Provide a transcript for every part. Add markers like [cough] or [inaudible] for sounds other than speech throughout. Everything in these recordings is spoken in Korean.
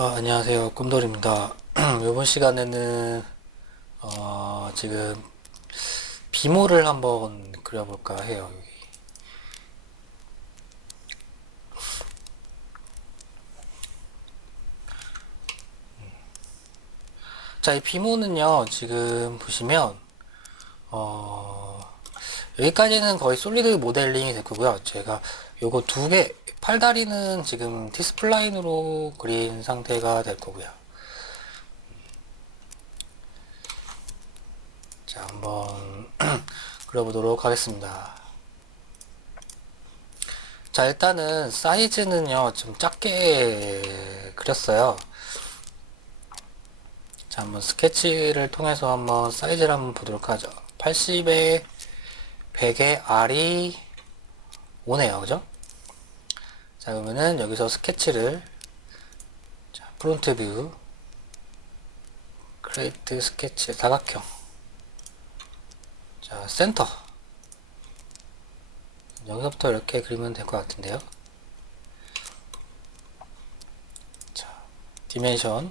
아, 안녕하세요. 꿈돌입니다. [clears throat] 이번 시간에는 어, 지금 비모를 한번 그려볼까 해요. 음. 자, 이 비모는요. 지금 보시면 어, 여기까지는 거의 솔리드 모델링이 됐고요. 제가 요거 두 개, 팔다리는 지금 디스플라인으로 그린 상태가 될 거고요. 자, 한번 [clears throat] 그려보도록 하겠습니다. 자, 일단은 사이즈는요, 좀 작게 그렸어요. 자, 한번 스케치를 통해서 한번 사이즈를 한번 보도록 하죠. 80에 100에 R이 5네요. 그죠? 자, 그러면은 여기서 스케치를 자, 프론트 뷰 크레이트 스케치 사각형 자, 센터 여기서부터 이렇게 그리면 될 것 같은데요. 자, 디멘션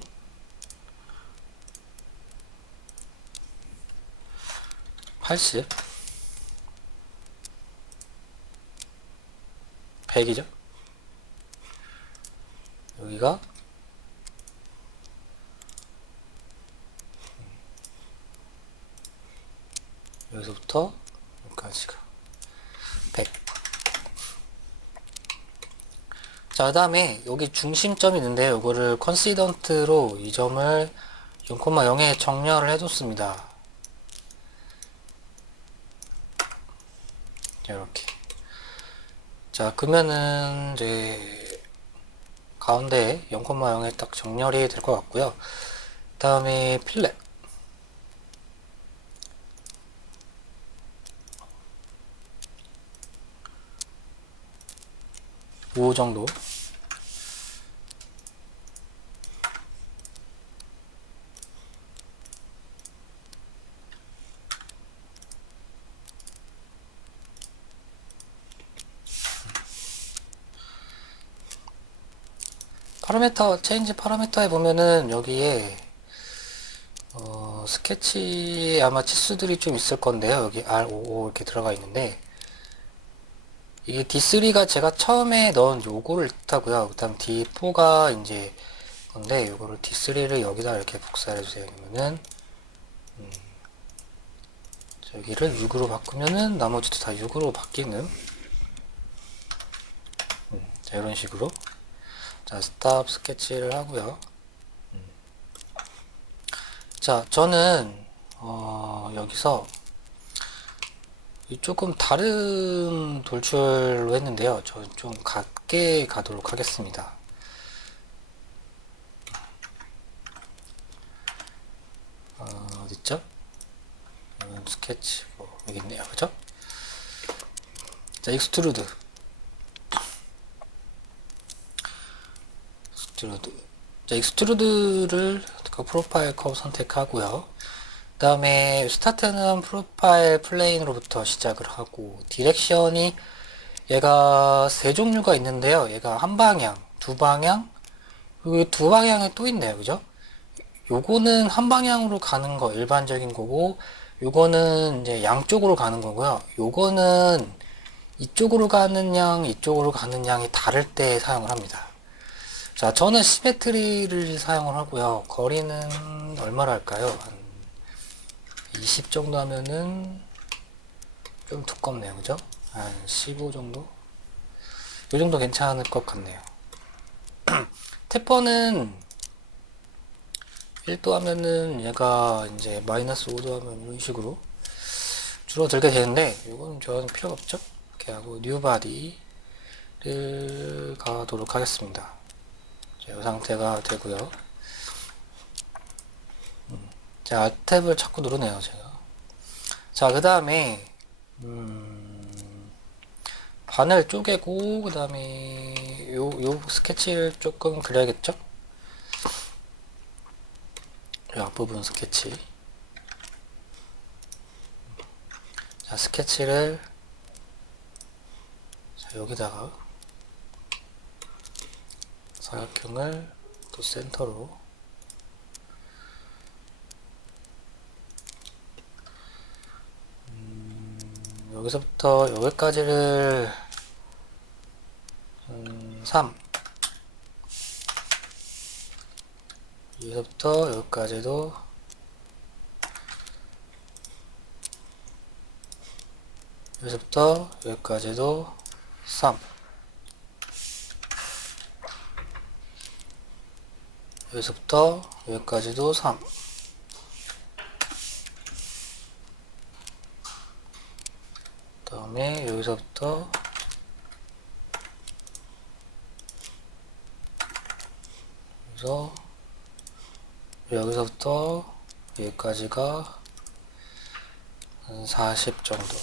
80 100이죠? 여기가 여기서부터 여기까지가 100. 자, 그 다음에 여기 중심점이 있는데 이거를 컨시던트로 이 점을 0,0에 정렬을 해줬습니다. 이렇게. 자, 그러면은 이제 가운데 0,0에 딱 정렬이 될 것 같고요. 그 다음에 필렛. 5 정도. 파라미터 체인지 파라미터에 보면은 여기에 어, 스케치 아마 치수들이 좀 있을 건데요. 여기 R55 이렇게 들어가 있는데 이게 D3가 제가 처음에 넣은 요거를 뜻하고요. 그다음 D4가 이제 건데 요거를 D3를 여기다 이렇게 복사해 주세요. 그러면은 음, 여기를 6으로 바꾸면은 나머지도 다 6으로 바뀌는 음, 자, 이런 식으로 자, 스탑 스케치를 하고요. 음. 자, 저는 어, 여기서 이 조금 다른 돌출로 했는데요. 저 좀 갖게 가도록 하겠습니다. 어, 어딨죠? 음, 스케치 뭐 여기 있네요. 그죠? 자, 익스트루드 익스트루드. 자, 익스트루드를 그 프로파일 컵 선택하고요. 그 다음에 스타트는 프로파일 플레인으로부터 시작을 하고 디렉션이 얘가 세 종류가 있는데요. 얘가 한 방향, 두 방향, 그리고 두 방향에 또 있네요. 그죠? 요거는 한 방향으로 가는 거 일반적인 거고 요거는 이제 양쪽으로 가는 거고요. 요거는 이쪽으로 가는 양, 이쪽으로 가는 양이 다를 때 사용을 합니다. 자, 저는 시메트리를 사용을 하고요. 거리는 얼마로 할까요? 한 20 정도 하면은 좀 두껍네요. 그죠? 한 15 정도? 이 정도 괜찮을 것 같네요. [clears throat] 태퍼는 1도 하면은 얘가 이제 마이너스 5도 하면 이런 식으로 줄어들게 되는데 이건 저는 필요가 없죠? 이렇게 하고 뉴바디를 가도록 하겠습니다. 이 상태가 되고요. 음, 자, 탭을 자꾸 누르네요, 제가. 자, 그 다음에, 음, 반을 쪼개고, 그 다음에, 요, 요 스케치를 조금 그려야겠죠? 요 앞부분 스케치. 자, 스케치를, 자, 여기다가, 사각형을 또 센터로. 음, 여기서부터 여기까지를 음, 3 여기서부터 여기까지도 여기서부터 여기까지도 3 여기서부터 여기까지도 3 다음에 여기서부터 여기서 여기서부터 여기까지가 한 40 정도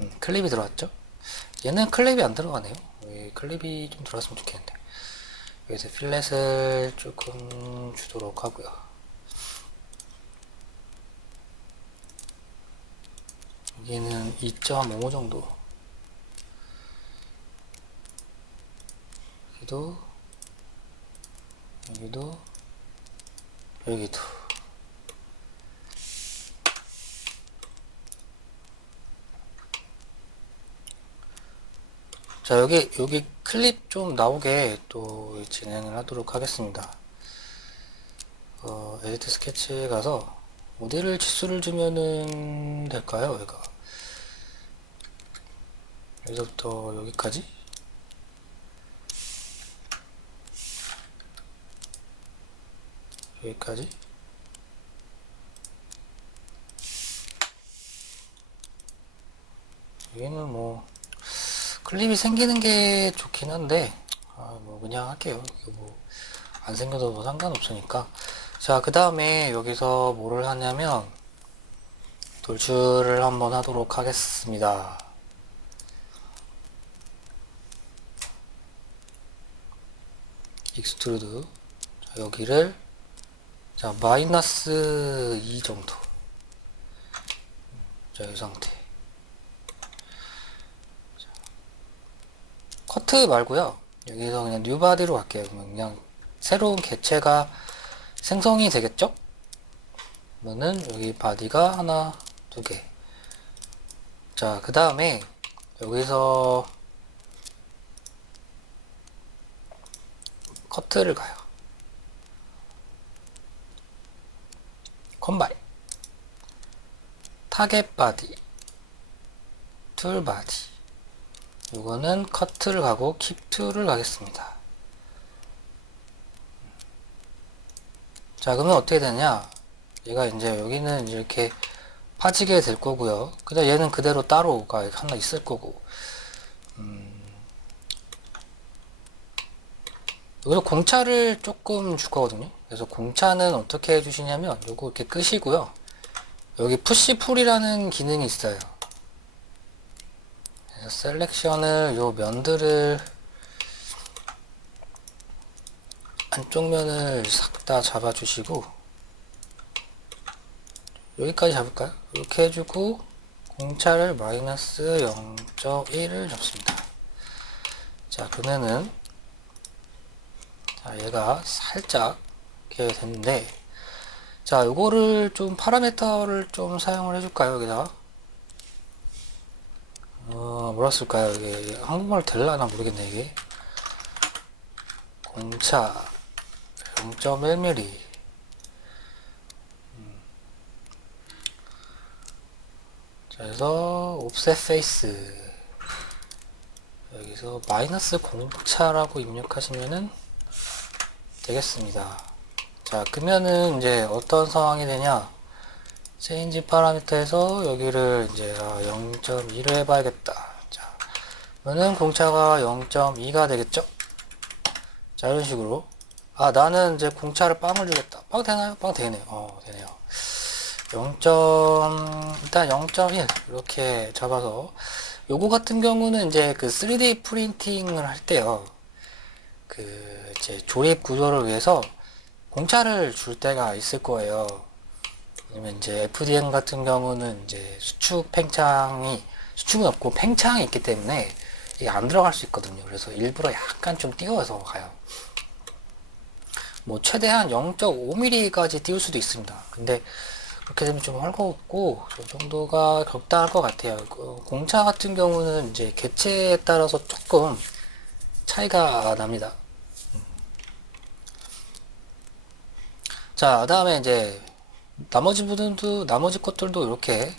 음, 클립이 들어왔죠? 얘는 클립이 안 들어가네요. 여기 클립이 좀 들어갔으면 좋겠는데. 여기서 필렛을 조금 주도록 하고요. 여기는 2.5 정도. 여기도, 여기도, 여기도. 자, 여기, 여기 클립 좀 나오게 또 진행을 하도록 하겠습니다. 어, 에디트 스케치에 가서 어디를 치수를 주면은 될까요, 얘가? 여기서부터 여기까지? 여기까지? 여기는 뭐, 클립이 생기는 게 좋긴 한데 아, 뭐 그냥 할게요. 뭐안 생겨도 뭐 상관없으니까. 자, 그 다음에 여기서 뭐를 하냐면 돌출을 한번 하도록 하겠습니다. 익스트루드 자, 여기를 자 마이너스 2 정도 자 이 상태 커트 말고요. 여기서 그냥 뉴바디로 갈게요. 그냥 새로운 개체가 생성이 되겠죠? 그러면은 여기 바디가 하나, 두 개. 자, 그 다음에 여기서 커트를 가요. 컴바인. 타겟 바디. 툴 바디. 이거는 커트를 가고 킵2를 가겠습니다. 자, 그러면 어떻게 되냐? 얘가 이제 여기는 이렇게 파지게 될 거고요. 그냥 얘는 그대로 따로가 하나 있을 거고. 음, 여기서 공차를 조금 줄 거거든요. 그래서 공차는 어떻게 해주시냐면 요거 이렇게 끄시고요. 여기 푸시 풀이라는 기능이 있어요. 셀렉션을 요 면들을 안쪽 면을 싹 다 잡아주시고 여기까지 잡을까요? 이렇게 해주고 공차를 마이너스 0.1을 잡습니다. 자 그러면은 자 얘가 살짝 이렇게 됐는데 자 요거를 좀 파라메터를 좀 사용을 해줄까요 여기다가 어, 뭐라 쓸까요? 이게 한국말 될라나 모르겠네, 이게. 공차 0.1mm 음. 자, 그래서 옵셋 페이스 여기서 마이너스 공차라고 입력하시면은 되겠습니다. 자, 그러면은 이제 어떤 상황이 되냐? 체인지 파라미터에서 여기를 이제 0.2를 해봐야겠다. 자, 그러면 공차가 0.2가 되겠죠? 자, 이런 식으로. 아, 나는 이제 공차를 빵을 주겠다. 빵 되나요? 빵 되네요. 어, 되네요. 0. 일단 0.1 이렇게 잡아서 요거 같은 경우는 이제 그 3D 프린팅을 할 때요. 그 이제 조립 구조를 위해서 공차를 줄 때가 있을 거예요. 아니면 이제 FDM 같은 경우는 이제 수축 팽창이 수축은 없고 팽창이 있기 때문에 이게 안 들어갈 수 있거든요. 그래서 일부러 약간 좀 띄워서 가요. 뭐 최대한 0.5mm까지 띄울 수도 있습니다. 근데 그렇게 되면 좀 헐거웠고 저 정도가 적당할 것 같아요. 그 공차 같은 경우는 이제 개체에 따라서 조금 차이가 납니다. 음. 자, 다음에 이제 나머지 부분도 나머지 것들도 이렇게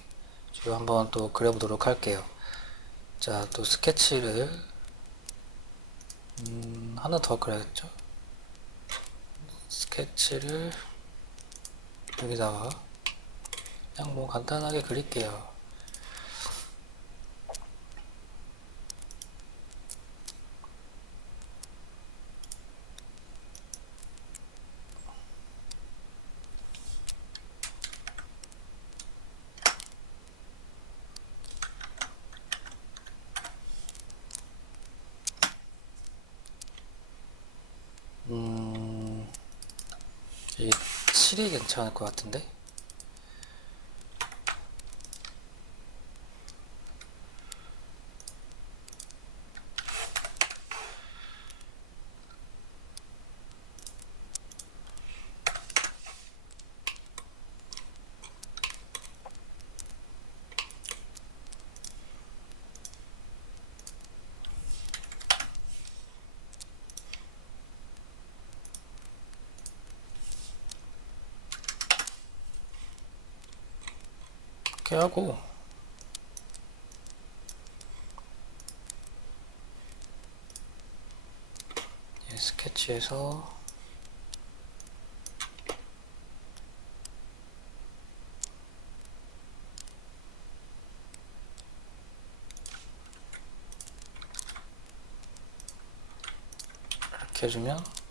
지금 한번 또 그려보도록 할게요. 자, 또 스케치를 음, 하나 더 그려야겠죠? 스케치를 여기다가 그냥 뭐 간단하게 그릴게요. 음, 이 7이 괜찮을 것 같은데? 이렇게 하고. 이 스케치에서. 이렇게 해주면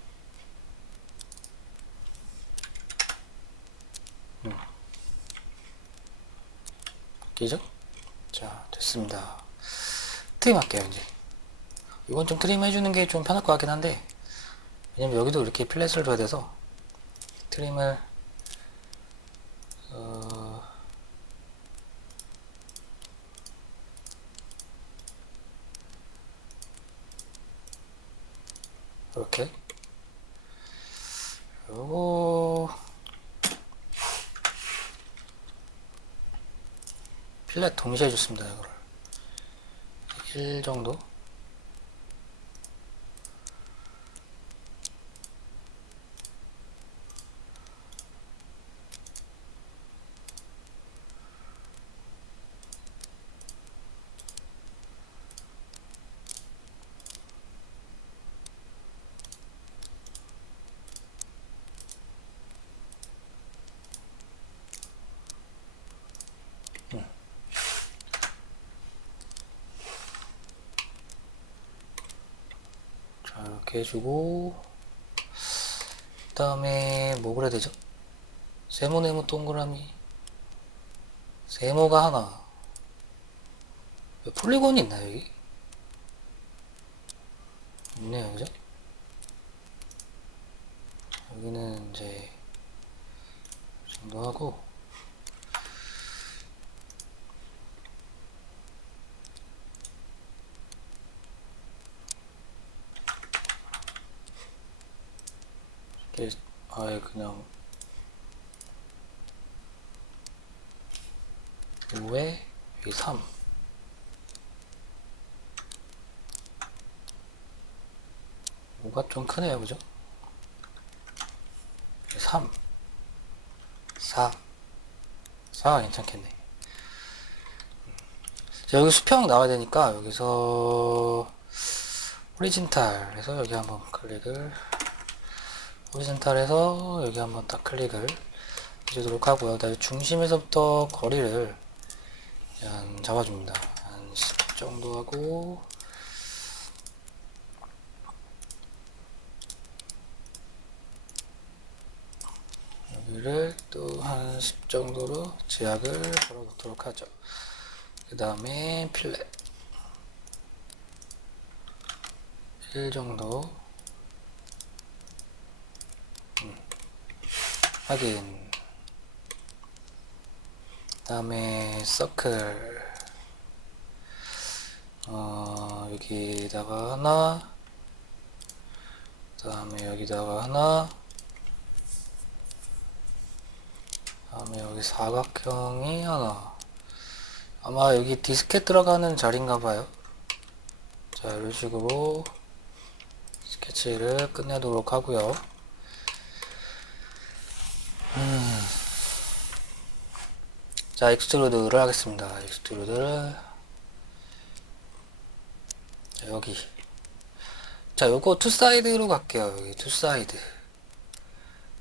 끼죠? 자, 됐습니다. 트림 할게요, 이제. 이건 좀 트림 해주는 게 좀 편할 것 같긴 한데, 왜냐면 여기도 이렇게 필렛을 줘야 돼서, 트림을, 어, 이렇게. 요거, 필렛 동시에 줬습니다, 이거를. 1 정도? 자, 이렇게 해주고, 그 다음에 뭐 그래야 되죠? 세모 네모 동그라미. 세모가 하나. 왜 폴리곤이 있나요, 여기? 있네요, 그죠? 여기는 이제, 이 정도 하고, 아예 그냥 5에 여기 3 5가 좀 크네요 그죠? 3 4 4가 괜찮겠네. 자, 여기 수평 나와야 되니까 여기서 호리진탈 해서 여기 한번 클릭을 호리젠탈에서 여기 한번 딱 클릭을 해주도록 하고요. 그다음에 중심에서부터 거리를 한 잡아줍니다. 한 10 정도 하고 여기를 또 한 10 정도로 제약을 걸어놓도록 하죠. 그 다음에 필렛 1 정도 확인. 다음에 서클. 어, 여기 여기다가 하나. 그 다음에 여기다가 하나. 그 다음에 여기 사각형이 하나. 아마 여기 디스켓 들어가는 자리인가 봐요. 자 이런 식으로 스케치를 끝내도록 하고요 음. 자 익스트루드를 하겠습니다. 익스트루드를. 자, 여기. 자 요거 투 사이드로 갈게요 여기. 투 사이드.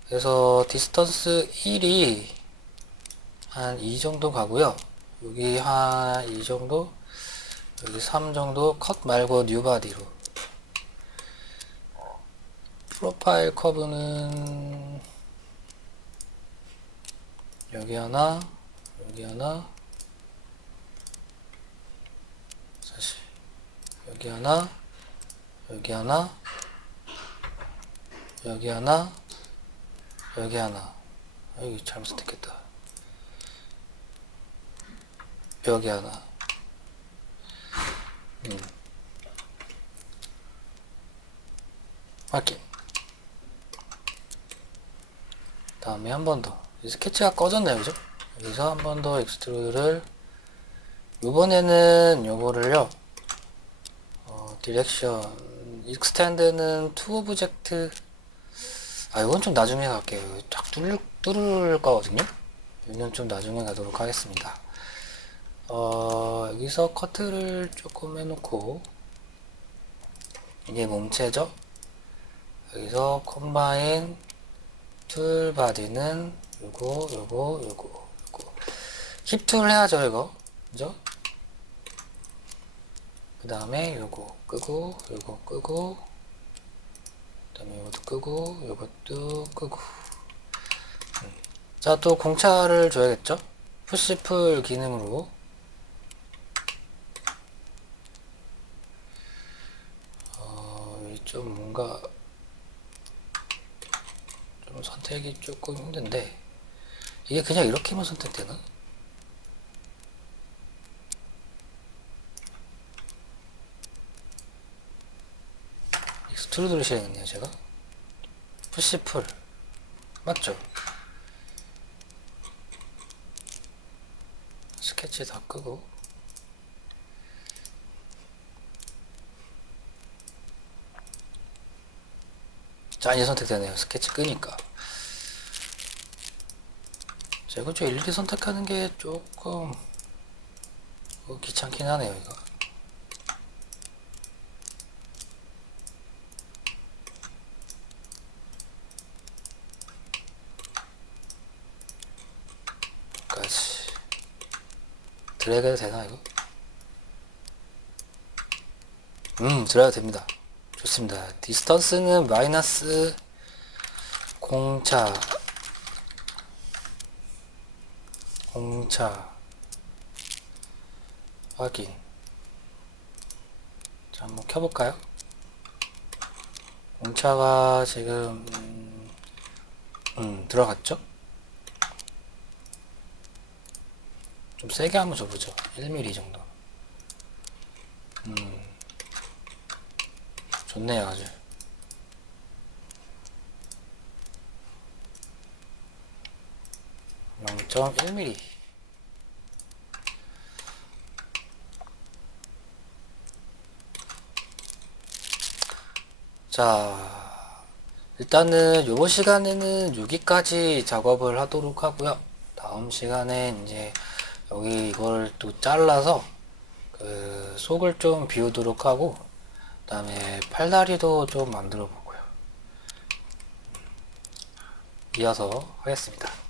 그래서 디스턴스 1이 한이 정도 가고요. 여기 한이 정도 여기 3 정도 컷 말고 뉴 바디로. 프로파일 커브는 여기 하나 여기 하나. 다시. 여기 하나 여기 하나. 여기 하나 여기 하나. 여기 잘못 선택했다. 여기 하나. 음. 확인. 다음에 한 번 더 스케치가 꺼졌네요 그죠? 여기서 한 번더 익스트루드를 요번에는 요거를요 어, 디렉션 익스텐드는 투 오브젝트 아 이건 좀 나중에 갈게요. 쫙 뚫을, 뚫을 거거든요? 이건 좀 나중에 가도록 하겠습니다. 어, 여기서 커트를 조금 해놓고 이게 몸체죠? 여기서 컴바인 툴 바디는 요거 요거 요거 요거. 힙툴 해야죠 이거. 그죠? 그 다음에 요거 끄고 요거 끄고 그 다음에 요것도 끄고 요것도 끄고. 자또 공차를 줘야겠죠? 푸시풀 기능으로. 어, 이좀 뭔가 좀 선택이 조금 힘든데 이게 그냥 이렇게만 선택되나? 익스트루드를 실행했네요 제가. 푸시풀. 맞죠? 스케치 다 끄고. 자 이제 선택되네요. 스케치 끄니까 자 이건 좀 일일이 선택하는 게 조금 어, 귀찮긴 하네요 이거. 까지. 드래그 해도 되나 이거? 음 드래그 됩니다. 좋습니다. 디스턴스는 마이너스 공차 공차. 확인. 자 한번 켜볼까요? 공차가 지금 음, 음 들어갔죠? 좀 세게 한번 줘보죠. 1mm 정도. 음. 좋네요 아주 영 0.1mm 자 일단은 요번 시간에는 여기까지 작업을 하도록 하고요. 다음 시간에 이제 여기 이걸 또 잘라서 그 속을 좀 비우도록 하고 그 다음에 팔다리도 좀 만들어 보고요. 이어서 하겠습니다